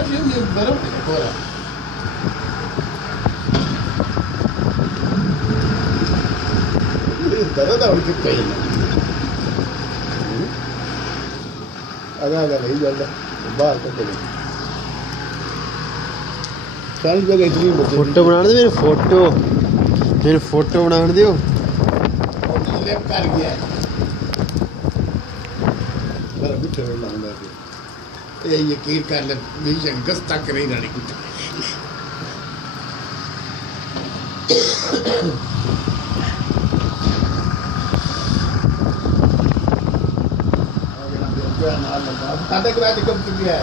ماشي يقدروا كورة يقدروا ولا كتير أنا नहीं चलता बाहर का चले सारी जगह इतनी फोटो बना दे मेरे फोटो बना दियो लेफ्ट कर गया मेरा बिठे में लाऊंगा ये यकीन कर ले बीच अगस्त तक नहीं रहने कुछ Ada gratis kau tu dia.